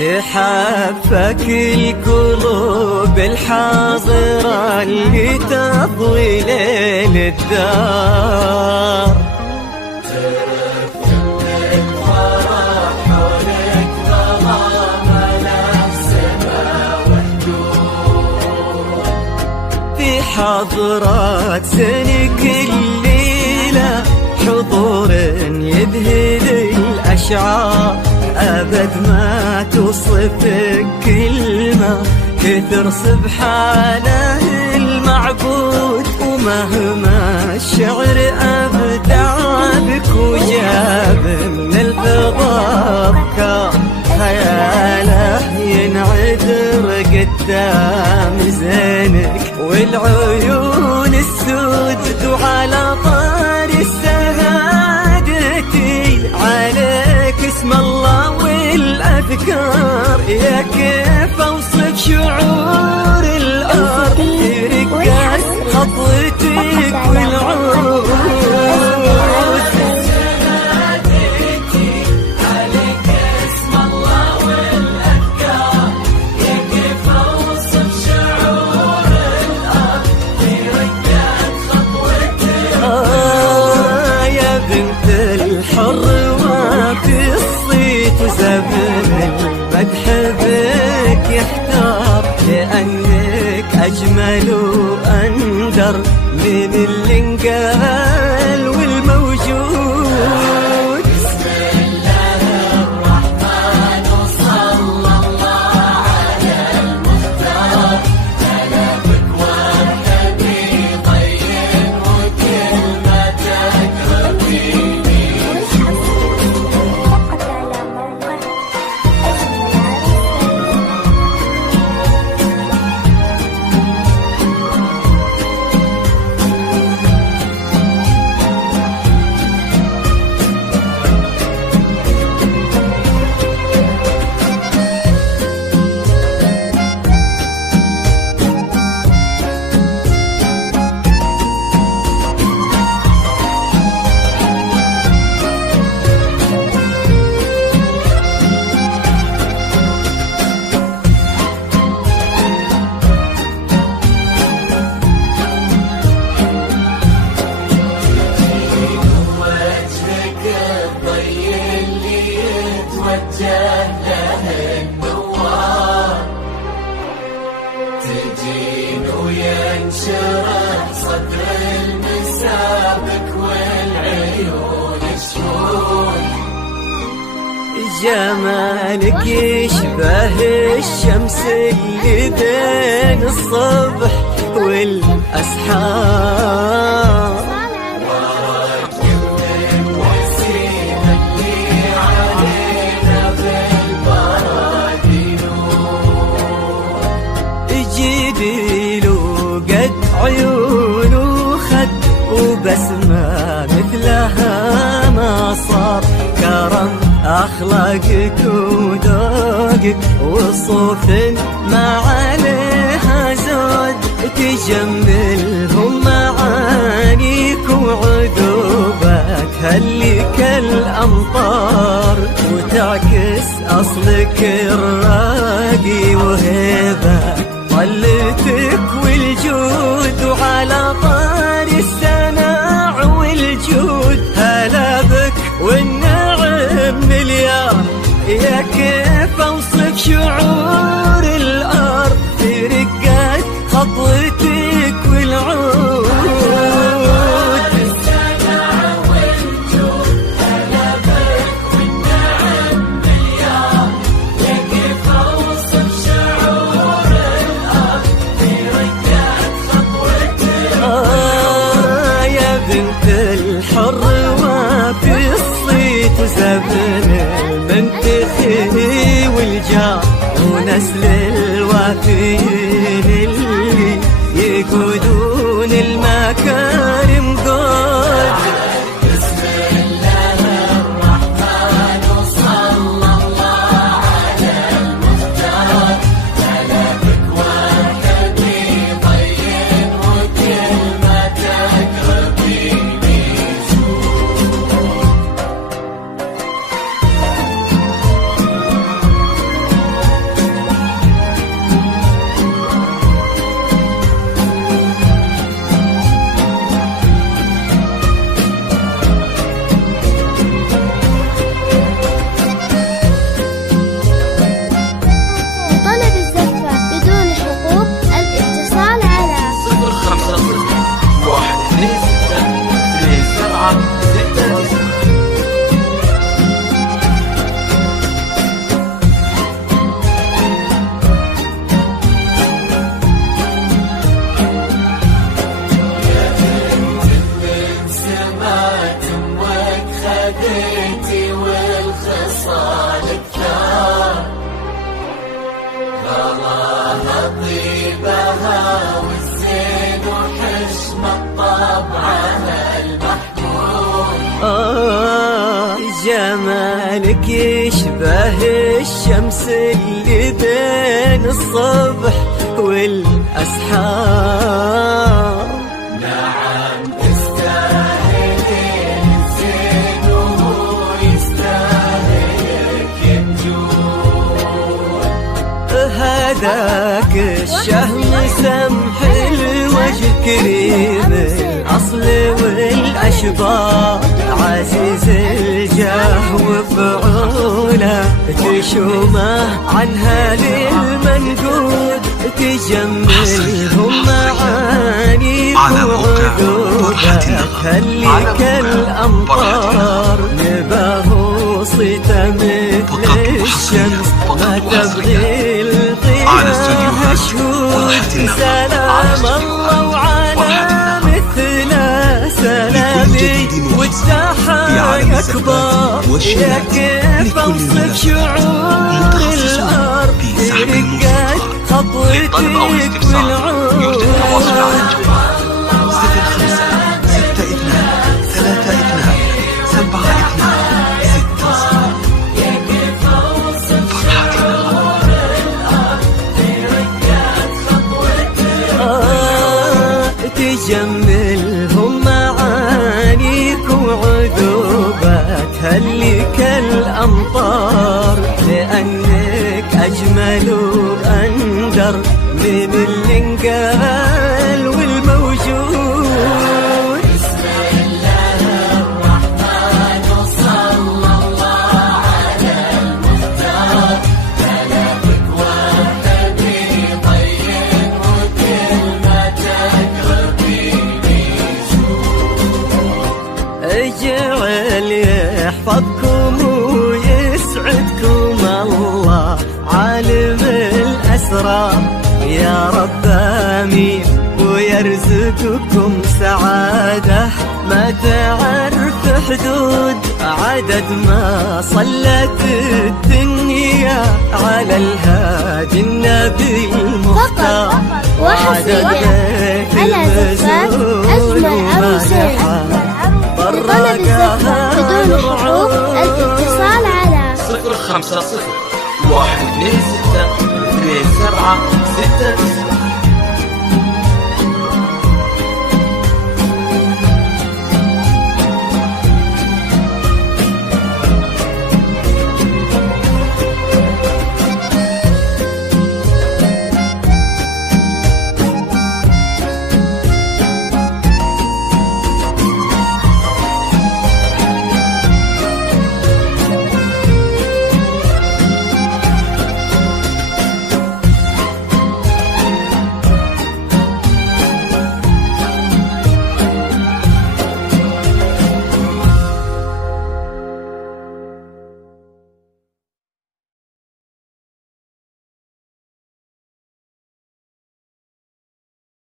تحفك القلوب الحاضرة اللي تضوي ليل الدار. تركب لك فرح حولك ظلام السما وحدود. في حضرات سنك الليلة حضور يذهل الأشعار، أبد ما توصفك كلمة كثر سبحانه المعبود. ومهما الشعر أبدع بك وجاب من الفضاء أفكار، خياله ينعذر قدام زينك والعيون السود. وعلى طار السهادتي عليك اسم الله والأذكار. يا كيف أوصف شعور الأرض في رقات خطوتك والعود. عليك اسم الله والأذكار. يا كيف أوصف شعور الأرض في رقات خطوتك. يا بنت الحر وفي الصيت وزمن المدح بك يحتار، لأنك أجمل وأندر من اللي انقال والموجود. بسم الله الرحمن وصلى الله على المختار. كلامك والنبي طيب وكلمتك ربيني. تجين وينشرح صدر المسابك والعيون شهود. جمالك يشبه الشمس اللي بين الصبح والأسحار. قد عيون وخد وبسمة مثلها ما صار. كرم أخلاقك وذوقك وصوف ما عليها زود. تجملهم معانيك وعذوبك هلي كالأمطار. وتعكس أصلك الراقي وهيبك طلتك والجود. وعلى طار السناع والجود هلا بك والنعم مليار. يا كيف أوصف شعور الأرض في رقات خطوتك والعود. الحر وفي الصيت وزمن المنتخي والجار. ونسل الوافيين اللي يقودون المكارم قد. بسم الله الرحمن وصلى الله على المختار. كلامك والنبي طيب وكلمتك ربيني. جمالك يشبه الشمس اللي بين الصبح والأسحار. نعم تستاهلين الزين وهو يستاهلك الجود. هذاك الشهم سمح الوجه كريم الأصل والأشبار، عزيز الجاه وفعوله تشومه عنها للمنقود، تجملهم معاني وعذوبه اللي كالأمطار، نباه صيته مثل الشمس ما تبغي القياها شهود. سلام الله وعلى مثله سلامي والتحايا أكبر، يا كيف أوصف شعور الأرض برقة خطوتك والعود. 6 تجملهم معانيك وعذوبات اللي كالأمطار، لأنك أجمل وأندر من اللي انقال والموجود. بسم الله الرحمن وصلى الله على المختار، كلامك واحد يطين وكلمتك ربيني يزور. اجعل يحفظكم ويسعدكم الله عالم الأسرار، يا رب آمين ويرزقكم سعادة ما تعرف حدود، عدد ما صلت الدنيا على الهادي النبي المختار، وعدد بيت المزور وما يحار لطلب الزفة بدون حروف الاتصال على 050 126 27 69.